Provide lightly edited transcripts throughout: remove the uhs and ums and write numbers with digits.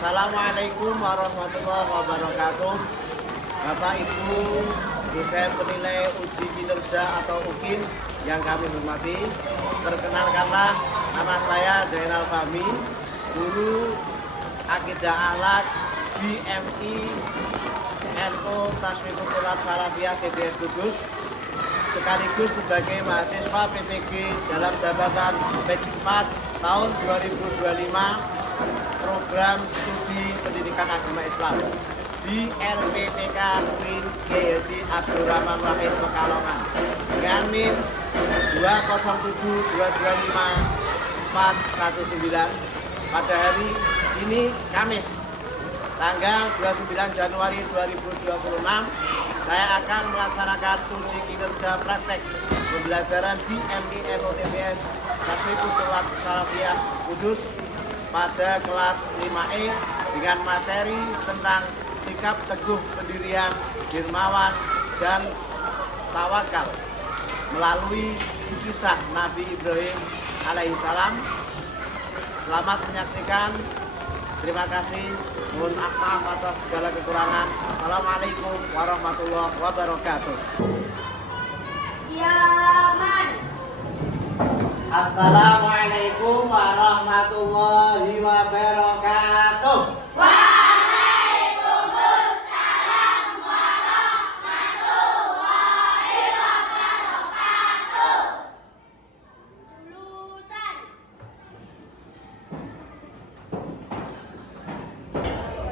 Assalamualaikum warahmatullahi wabarakatuh. Bapak Ibu dosen penilai uji kinerja atau UKIN yang kami hormati, perkenalkanlah nama saya Zainal Fahmi, guru Akidah Akhlak BMI NU Tasfiqut Tholab Salafiyah TBS Kudus, sekaligus sebagai mahasiswa PPG dalam jabatan batch 4 tahun 2025 program studi pendidikan agama Islam di LPTK UIN Kiai Haji Abdurrahman Wahid Pekalongan dengan NIM 207225419 pada hari ini Kamis tanggal 29 Januari 2026. Saya akan melaksanakan uji kinerja praktek pembelajaran BMI NU TBS Tasfiqut Tholab Salafiyah Kudus pada kelas 5E dengan materi tentang sikap teguh pendirian, dermawan, dan tawakal melalui kisah Nabi Ibrahim alaihissalam. Selamat menyaksikan. Terima kasih. Mohon maaf atas segala kekurangan. Assalamualaikum warahmatullahi wabarakatuh. Assalamualaikum warahmatullahi wabarakatuh. Waalaikumsalam warahmatullahi wabarakatuh. Lulusan.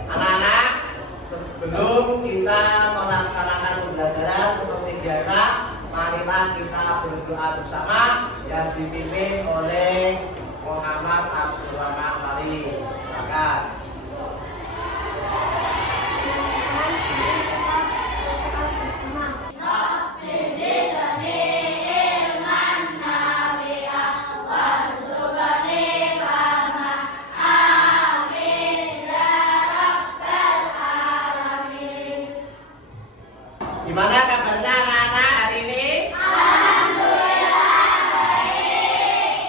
Anak-anak, sebelum kita melaksanakan pembelajaran seperti biasa, marilah kita berdoa bersama yang dipimpin oleh Muhammad Abdurrahman Wali. Silakan. Gimana kabarnya anak-anak hari ini? Alhamdulillah baik.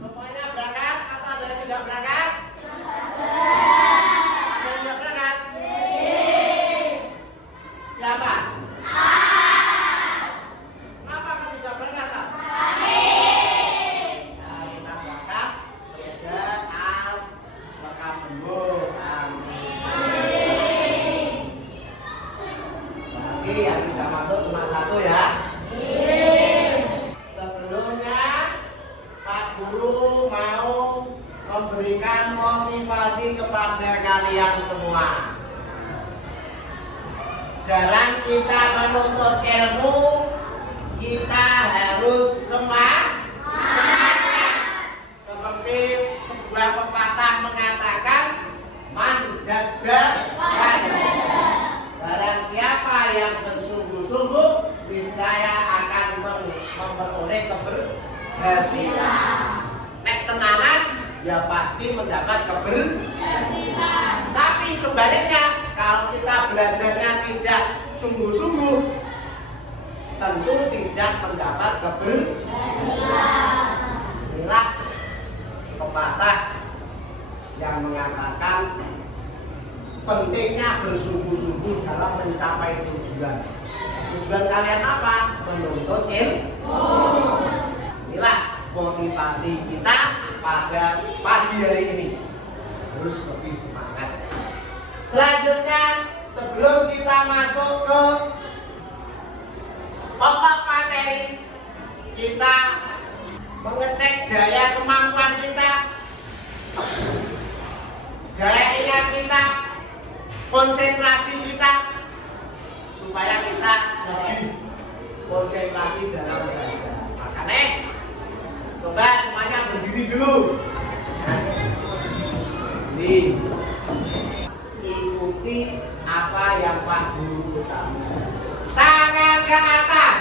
Semuanya berangkat atau ada yang tidak berangkat? Ada yang tidak berangkat? Siapa? Kenapa kamu tidak berangkat? Nah, kita berangkat. Semoga lekas sembuh. Amin. Berarti yang tidak masuk cuma satu ya. Sebelumnya Pak Guru mau memberikan motivasi kepada kalian semua. Dalam kita menuntut ilmu, kita harus semangat. Seperti sebuah pepatah mengatakan, manjaga wajada. Barang siapa yang bersungguh-sungguh, niscaya akan memperoleh keberhasilan. Nek tenanan, ya pasti mendapat keberhasilan. Tapi sebaliknya, kalau kita belajarnya tidak sungguh-sungguh, tentu tidak mendapat keberhasilan. Inilah pepatah yang mengatakan pentingnya bersungguh-sungguh dalam mencapai tujuan. Tujuan kalian apa? Menuntut ilmu. Inilah motivasi kita pada pagi hari ini. Harus lebih semangat. Selanjutnya, sebelum kita masuk ke pokok materi, kita mengecek daya kemampuan kita, daya ingat kita, konsentrasi kita, supaya kita lebih konsentrasi dalam belajar. Makanya coba semuanya berdiri dulu. Nih, ikuti apa yang Pak Guru katakan. Tangan ke atas.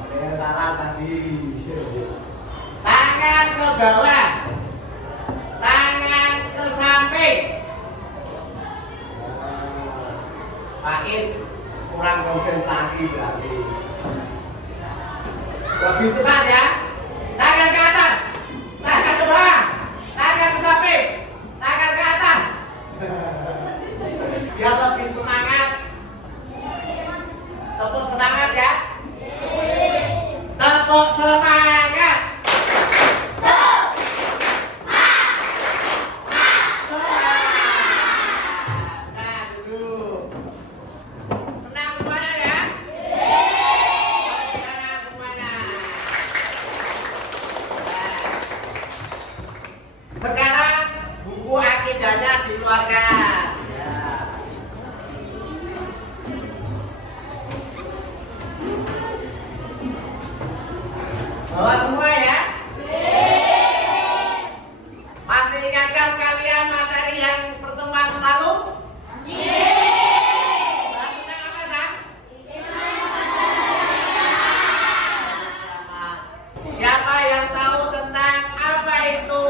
Ada yang salah tadi. Tangan ke bawah. Tangan ke samping. Pak In kurang konsentrasi berarti. Lebih cepat ya. Tangan ke atas. Tangan ke bawah. Tangan dikeluarkan. Ya. Bawa semua ya. Masih ingatkah kalian materi yang pertemuan lalu? Tentang apa, San? Siapa yang tahu tentang apa itu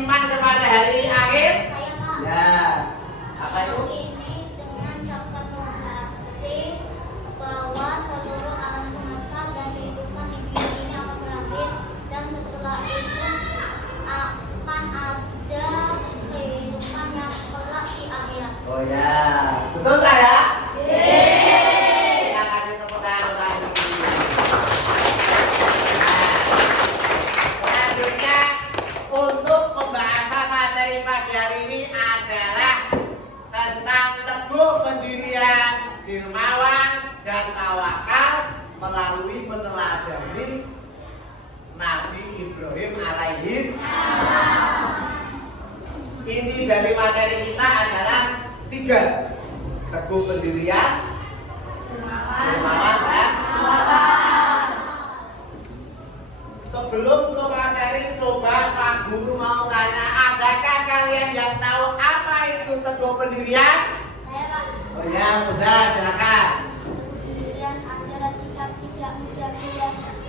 iman kepada hari akhir? Ya. Apa itu? Ini dengan sepenuh hati bahwa seluruh alam semesta dan kehidupan ini akan berakhir dan setelah itu akan ada kehidupan yang kelak di akhirat. Oh ya, betul tak ya? Kita kasih tepuk tangan lagi. Selanjutnya untuk pembahasan materi pagi hari ini adalah tentang teguh pendirian, dermawan dan tawakal melalui meneladani Nabi Ibrahim alaihi. Inti dari materi kita adalah 3: teguh pendirian, dermawan dan sebelum ke materi, coba Pak Guru mau tanya, adakah kalian yang tahu apa itu teguh pendirian? Saya Pak. Oh ya, Muza, silakan. Pendirian adalah sikap tidak mudah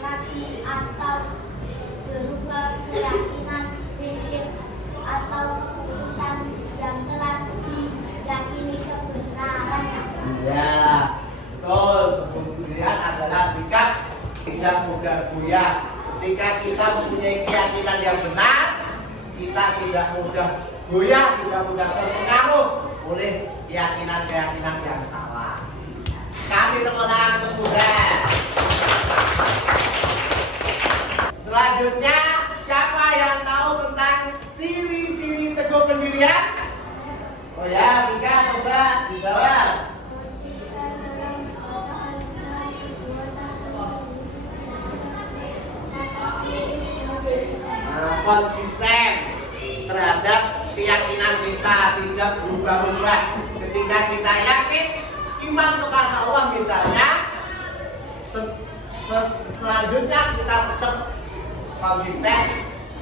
lagi atau berubah keyakinan, prinsip atau keputusan yang telah diyakini kebenarannya. Ya, betul. Teguh pendirian adalah sikap tidak mudah goyah. Ketika kita mempunyai keyakinan yang benar, kita tidak mudah goyah, tidak mudah terpengaruh oleh keyakinan-keyakinan yang salah. Kasih tepuk tangan untuk Muda. Selanjutnya, siapa yang tahu tentang ciri-ciri teguh pendirian? Oh ya, Mika, coba dijawab. Konsisten terhadap keyakinan kita, tidak berubah-ubah. Ketika kita yakin iman kepada Allah misalnya, selanjutnya kita tetap konsisten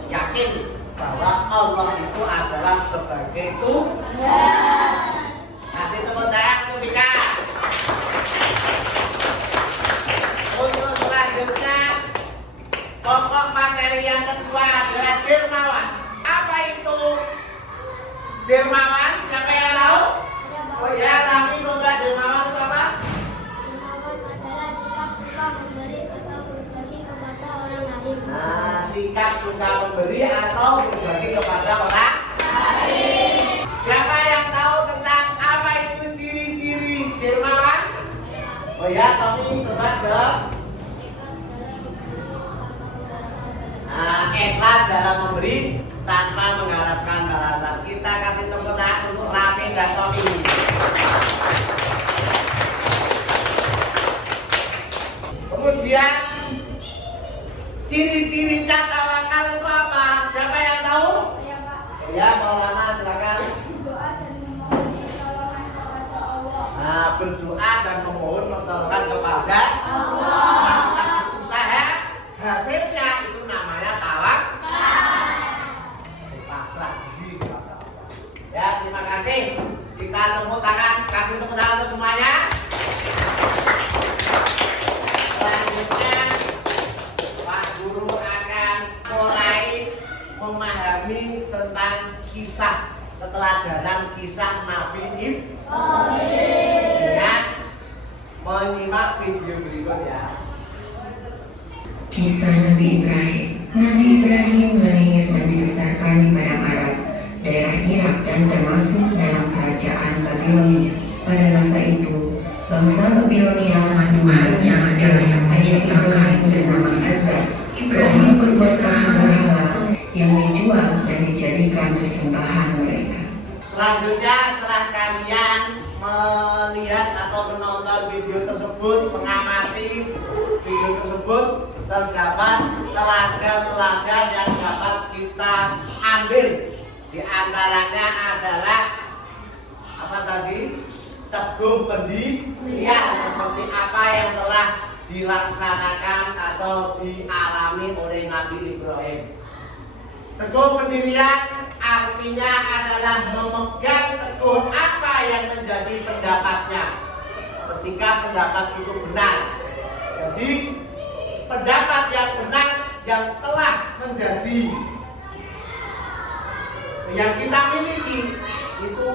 yakin bahwa Allah itu adalah sebagai Tuhan. Kasih tepuk tangan untuk Mika. Untuk selanjutnya, pokok materi yang kedua adalah dermawan. Apa itu dermawan? Siapa yang tahu? Oh ya, Rami, coba dermawan itu apa? Dermawan adalah sikap suka memberi atau berbagi kepada orang lain. Nah, sikap suka memberi atau berbagi kepada orang lain. Siapa yang tahu tentang apa itu ciri-ciri dermawan? Oh ya, Tommy, coba jawab. Nah, ikhlas dalam memberi tanpa mengharapkan balasan. Kita kasih tepuk tangan untuk Raffi dan Tommy. Kemudian ciri-cirinya tawakal itu apa? Siapa yang tahu? Saya Pak. Ya, Maulana silakan. Doa dan memohon pertolongan kepada Allah. Nah, berdoa dan memohon pertolongan kepada Allah. melakukan usaha, hasilnya itu namanya tawakal. Pasrah diri kepada Allah. Ya, terima kasih. Kita tepuk tangan, kasih tepuk tangan untuk semuanya. Selanjutnya, Pak Guru akan mulai memahami tentang kisah keteladanan kisah Nabi Ibrahim. Dengan menyimak video berikut ya. Kisah Nabi Ibrahim. Nabi Ibrahim lahir dan dibesarkan di padang Arab, daerah Irak dan termasuk dalam kerajaan Babilonia. Pada masa itu, bangsa Babilonia Tuhannya adalah yang banyak Ibrahim bernama Azar. Ibrahim berusaha berhala yang dijual dan dijadikan sesembahan mereka. Selanjutnya setelah kalian melihat atau menonton video tersebut, mengamati video tersebut, terdapat teladan-teladan yang dapat kita ambil Di antaranya adalah apa tadi? Teguh pendirian, seperti apa yang telah dilaksanakan atau dialami oleh Nabi Ibrahim. Teguh pendirian artinya adalah memegang teguh apa yang menjadi pendapatnya ketika pendapat itu benar. Jadi pendapat yang benar yang telah menjadi yang kita miliki itu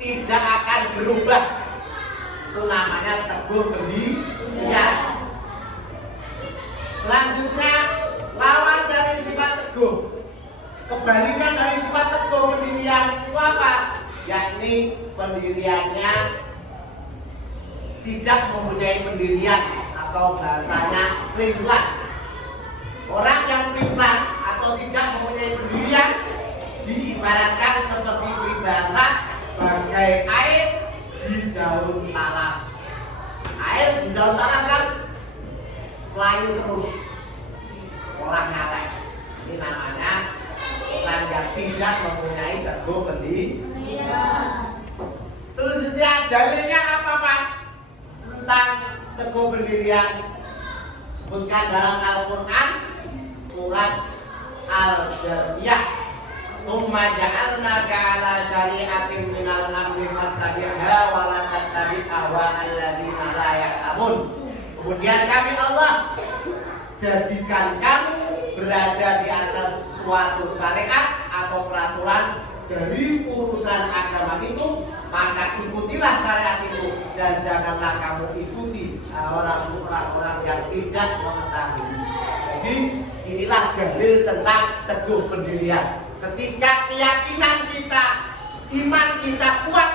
tidak akan berubah. Itu namanya teguh pendirian. Selanjutnya lawan dari sifat teguh, kebalikan dari sifat teguh pendirian itu apa? Yakni pendiriannya tidak mempunyai pendirian atau bahasanya rimlan. Orang yang rimlan atau tidak mempunyai pendirian diibaratkan seperti peribahasa bagai air di daun talas. Air di daun talas kan melayu terus, olah nyalek. Ini namanya orang yang tidak mempunyai teguh pendirian. Selanjutnya dalilnya apa Pak? Tentang teguh pendirian sebutkan dalam Al-Quran surat Al-Jasiyah. Tsumma ja'alnaka 'ala syari'atin minal amri fattabi'ha wa la tattabi' ahwa'al ladzina la ya'lamun. Kemudian kami Allah jadikan kamu berada di atas suatu syariat atau peraturan dari urusan agama itu, maka ikutilah syariat itu dan janganlah kamu ikuti orang-orang yang tidak mengetahui. Jadi inilah dalil tentang teguh pendirian. Ketika keyakinan kita, iman kita kuat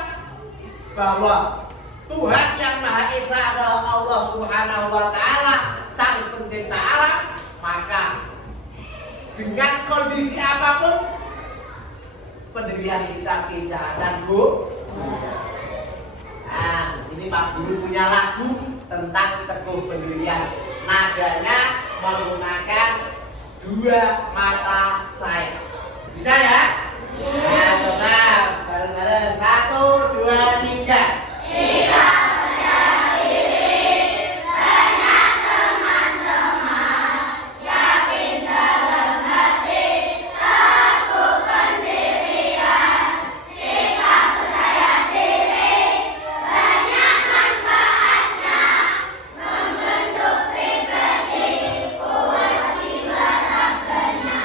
bahwa Tuhan yang Maha Esa adalah Allah Subhanahu wa Ta'ala, Sang Pencipta alam, maka dengan kondisi apapun pendirian kita tidak akan goyah. Nah, ini Pak Guru punya lagu tentang teguh pendirian. Nadanya menggunakan dua mata saya. Bisa ya? Nah, coba bareng-bareng. 1, 2, 3. Sikap percaya diri, banyak teman-teman, yakin dalam hati, teguh pendirian. Sikap percaya diri, banyak manfaatnya, membentuk pribadi, kuat jiwa raganya.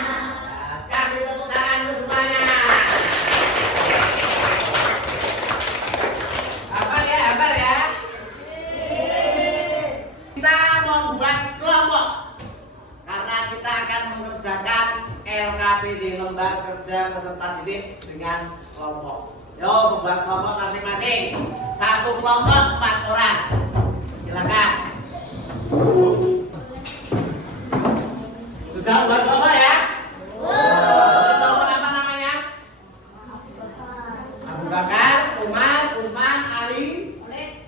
Kasih tepuk tangan untuk semuanya. Hafal ya. Kita membuat kelompok karena kita akan mengerjakan LKPD, Lembar Kerja Peserta Didik dengan kelompok. Yo, membuat kelompok masing-masing. Satu kelompok 4 orang. Silakan. Sudah buat kelompok ya? Kelompok apa namanya? Abu Bakar, Umar, Utsman, Ali,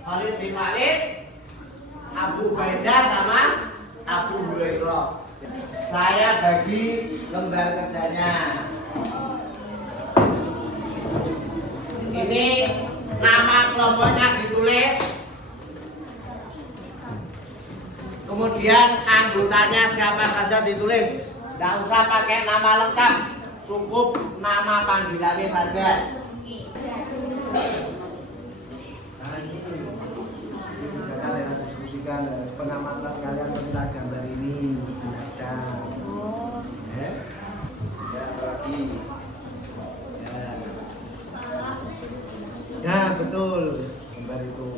Khalid bin Walid, Abu Ubaidah sama Abu Hurairah. Saya bagi lembar kerjanya. Ini nama kelompoknya ditulis. Kemudian anggotanya siapa saja ditulis. Tidak usah pakai nama lengkap, cukup nama panggilannya saja. Nah, ini jangan ya, diskusikan pengamatan kalian tentang gambar ini, jelaskan. Ya, lagi. Ya, betul, gambar itu.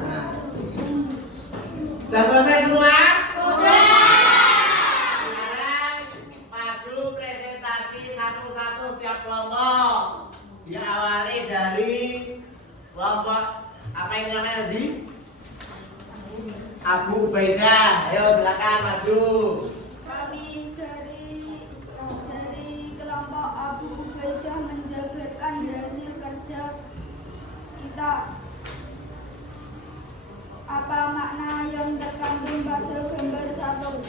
Nah, sudah selesai semua? Sudah. Sekarang maju presentasi satu-satu setiap kelompok. Diawali dari kelompok apa yang namanya tadi? Abu Ubaidah. Ayo silakan maju. Kami dari kelompok Abu Ubaidah menjabarkan hasil kerja kita. Apa makna yang terkandung pada gambar 1?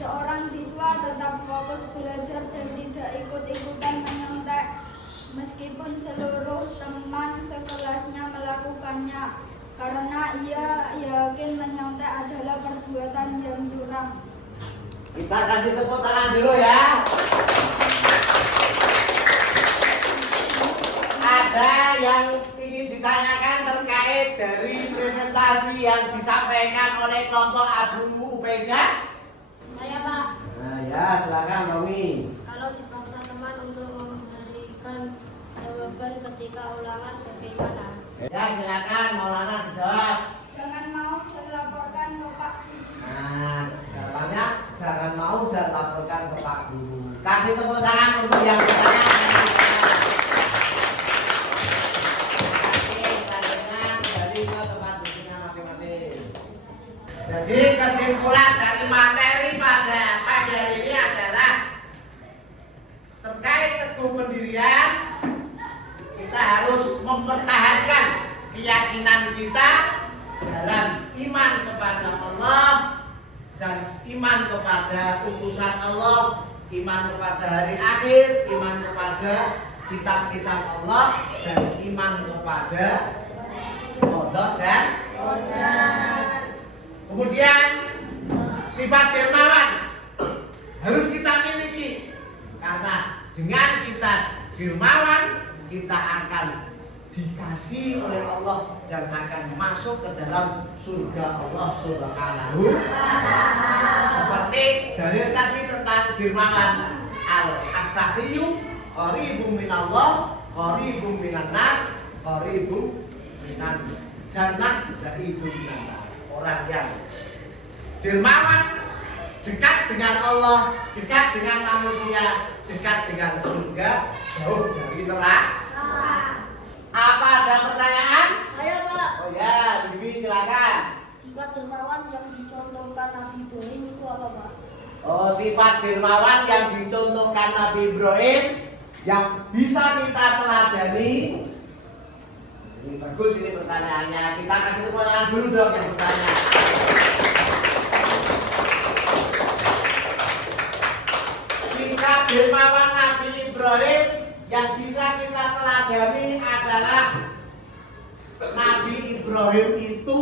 Seorang siswa tetap fokus belajar dan tidak ikut-ikutan meskipun seluruh teman sekelasnya melakukannya, karena ia yakin menyontek adalah perbuatan yang curang. Kita kasih tepuk tangan dulu ya. Ada yang ingin ditanyakan terkait dari presentasi yang disampaikan oleh kelompok Abu Ubaidah? Saya Pak, Nah ya, silakan Tommy. kalau dipaksa teman untuk memberikan jawaban ketika ulangan bagaimana? Ya, silakan Maulana dijawab. Jangan mau dan laporkan ke Pak Guru. Nah, jawabannya jangan mau dan laporkan ke Pak Guru. Kasih tepuk tangan untuk yang bertanya. Oke, selanjutnya kembali ke tempat duduknya masing-masing. Jadi kesimpulan dari materi pada pagi hari ini adalah terkait teguh pendirian, kita harus mempertahankan keyakinan kita dalam iman kepada Allah dan iman kepada utusan Allah, iman kepada hari akhir, iman kepada kitab-kitab Allah, dan iman kepada qada dan qadar. Kemudian sifat dermawan harus kita miliki, karena dengan kita dermawan kita akan dikasih oleh Allah dan akan masuk ke dalam surga Allah Subhanahu wa ta'ala. Seperti dalil tadi tentang dermawan, al-as-sakhiyyu qaribun minallah, qaribun minan nas, qaribun minan jannah, qaribun minan nar. Orang yang dermawan, dekat dengan Allah, dekat dengan manusia, dekat dengan surga, jauh dari neraka. Apa ada pertanyaan? Ayo Pak, Oh ya, Bibi silakan. sifat dermawan yang dicontohkan Nabi Ibrahim itu apa Pak? Oh, sifat dermawan yang dicontohkan Nabi Ibrahim yang bisa kita teladani. Ini bagus ini pertanyaannya. Kita kasih tepuk tangan dulu dong yang bertanya. Sifat dermawan Nabi Ibrahim yang bisa kita teladani adalah Nabi Ibrahim itu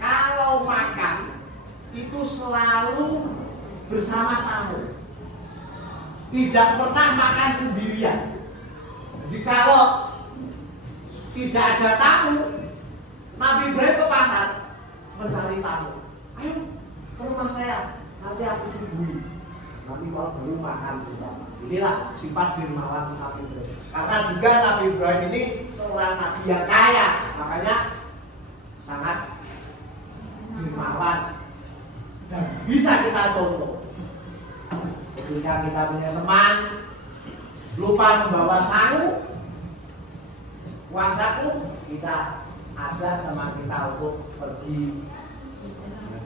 kalau makan itu selalu bersama tamu, tidak pernah makan sendirian. Jadi kalau tidak ada tamu, Nabi Ibrahim ke pasar mencari tamu. Ayo ke rumah saya, nanti aku suguhi. Nanti kalau baru makan bersama. Inilah sifat dermawan Nabi Ibrahim. Karena juga Nabi Ibrahim ini seorang nabi yang kaya, makanya sangat dermawan dan bisa kita contoh. Ketika kita punya teman lupa membawa saku, uang saku, kita ajak teman kita untuk pergi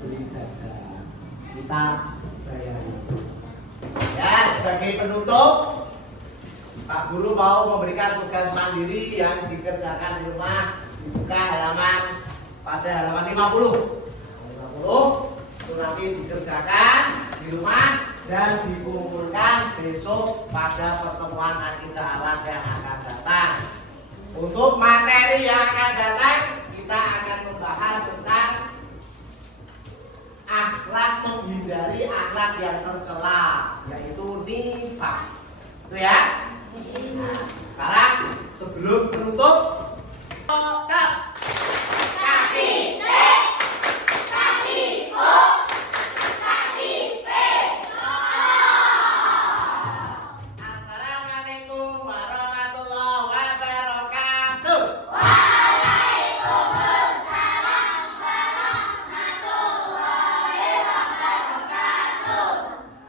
beli jajan, kita bayar. Ya, sebagai penutup, Pak Guru mau memberikan tugas mandiri yang dikerjakan di rumah. Dibuka halaman pada halaman 50 itu nanti dikerjakan di rumah dan dikumpulkan besok pada pertemuan akidah alat yang akan datang. Untuk materi yang akan datang, kita akan membahas tentang akhlak, menghindari akhlak yang tercela, yaitu nifaq. Itu ya. Nah, sekarang sebelum penutup